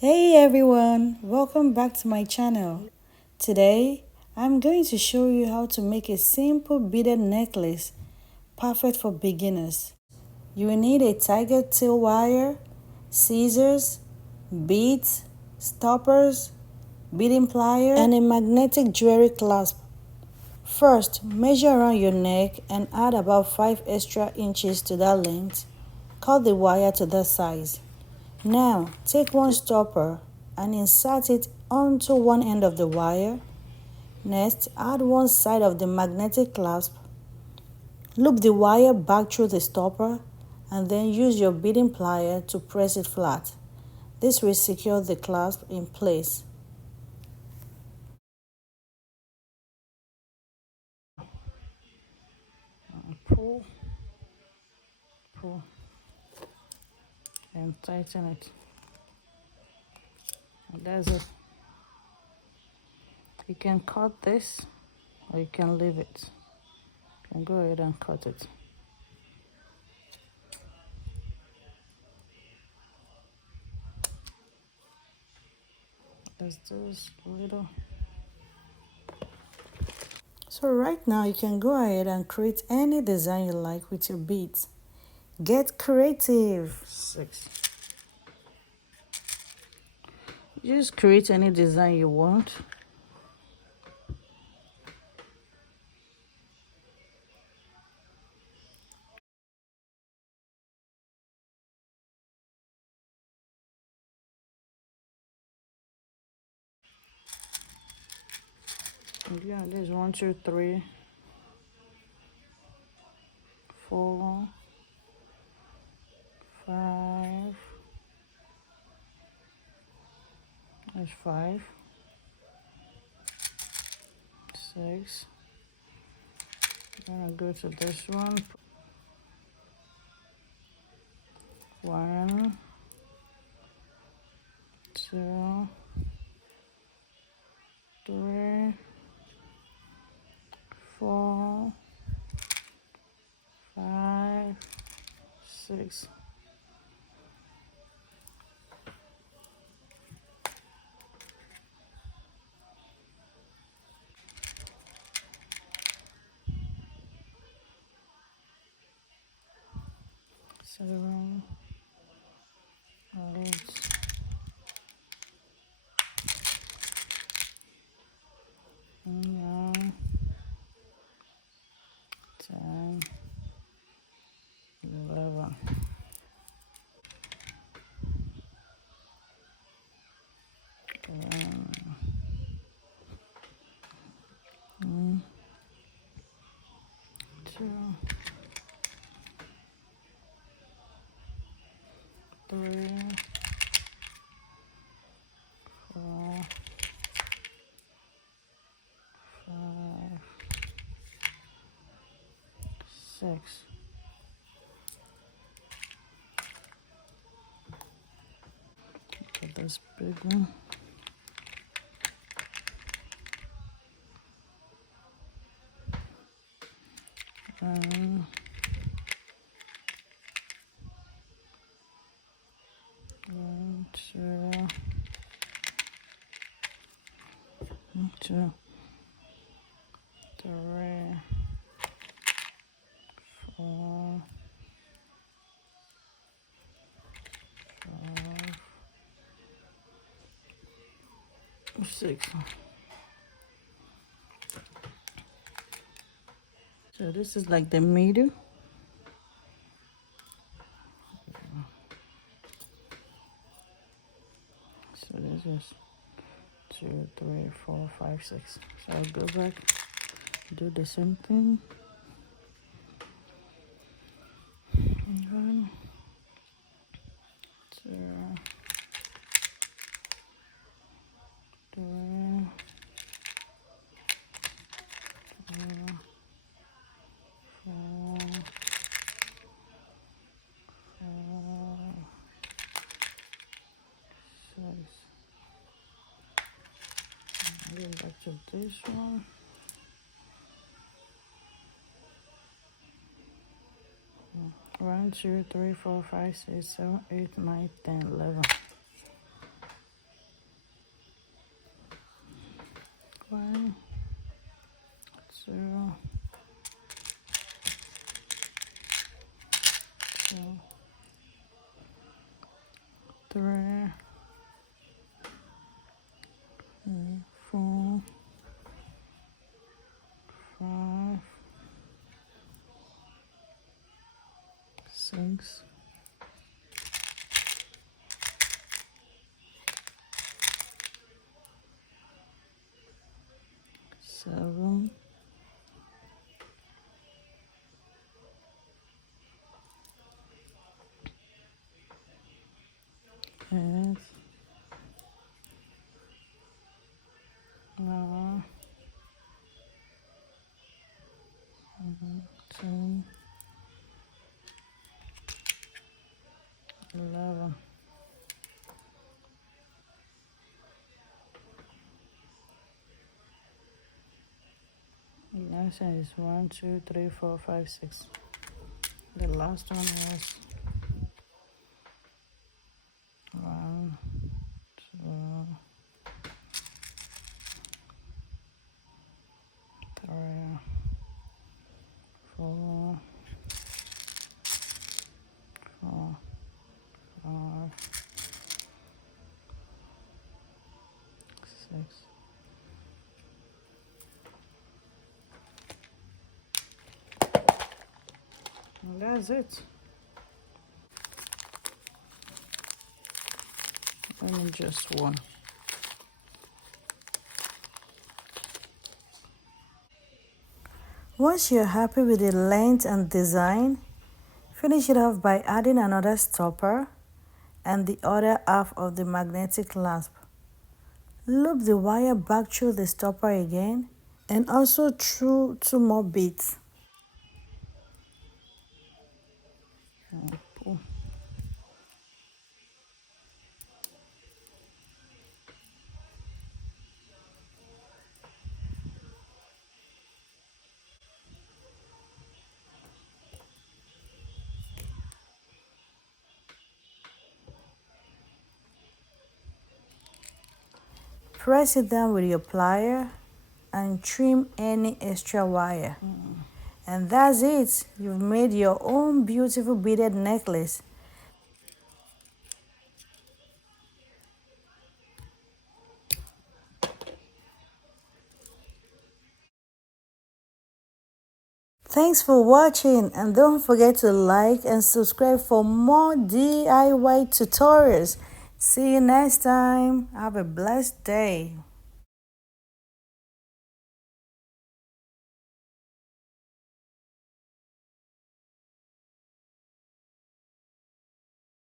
Hey everyone, welcome back to my channel. Today, I'm going to show you how to make a simple beaded necklace, perfect for beginners. You will need a tiger tail wire, scissors, beads, stoppers, beading plier, and a magnetic jewelry clasp. First, measure around your neck and add about 5 extra inches to that length. Cut the wire to that size. Now, take one stopper and insert it onto one end of the wire. Next, add one side of the magnetic clasp. Loop the wire back through the stopper and then use your beading plier to press it flat. This will secure the clasp in place. Pull, pull, and tighten it. And that's it. You can cut this or you can leave it. You can go ahead and cut it. There's this little. So right now you can go ahead and create any design you like with your beads. Get creative. 6. Just create any design you want. Yeah, there's 1, 2, 3, 4, 5. There's 5, 6. I'm gonna go to this one. 1, 2, 3, 4, 5, 6. Seven, 8, 9, 10, 11. 1, 2, 3, 4, 5, 6. Get this big one. 1, 2, 2, 3, 4, 5, 6. So this is like the middle. So this is 2, 3, 4, 5, 6. So I'll go back, do the same thing. 1, 2, 3, 4, 5, 6. Go back to this one. 1, 2, 3, 4, 5, 6, 7, 8, 9, 10, 11. 3, 4, 5, 6, 7, 8, 9, 10, 11. The next one is 1, 2, 3, 4, 5, 6. The last one is 1, 2, 3, 4, 4, 5, 6. And that's it. Only just one. Once you're happy with the length and design, finish it off by adding another stopper and the other half of the magnetic clasp. Loop the wire back through the stopper again and also through 2 more beads. Pull. Press it down with your plier and trim any extra wire. And that's it. You've made your own beautiful beaded necklace. Thanks for watching, and don't forget to like and subscribe for more DIY tutorials. See you next time. Have a blessed day.